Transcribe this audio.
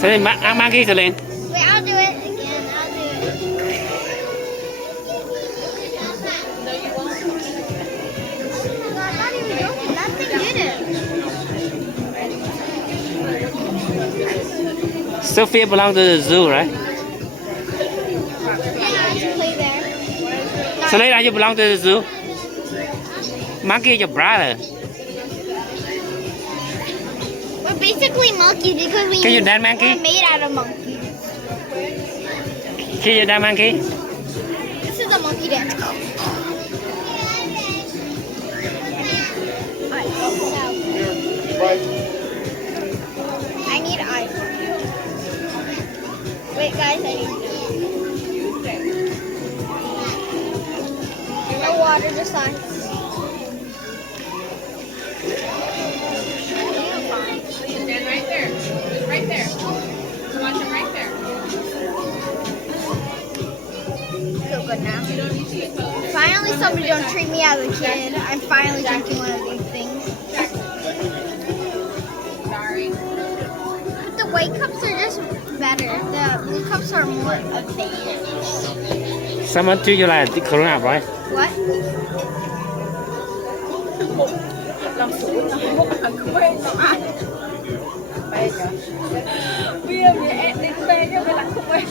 Solene, monkey, Solene. Wait, I'll do it again. I'll do it. No, you won't. No, I'm not even joking. That thing did it. Sophia belongs to the zoo, right? Yeah, I can play there. Solene, you belong to the zoo? Monkey is your brother. We're basically monkeys because Can you dance, monkey? we're made out of monkeys. Can you dance, monkey? This is a monkey dance. Alright, now. I need ice. Wait, guys, I need no water, just ice. Stand right there. Just right there. Watch him right there. Feel good now. Finally, somebody don't treat me as a kid. I'm finally drinking one of these things. Sorry. But the white cups are just better. The blue cups are more advanced. Someone treat you like a corona, right? What? Làm xuống là không phải quên đâu ai. Bây giờ em đi khoe chứ phải là không quên.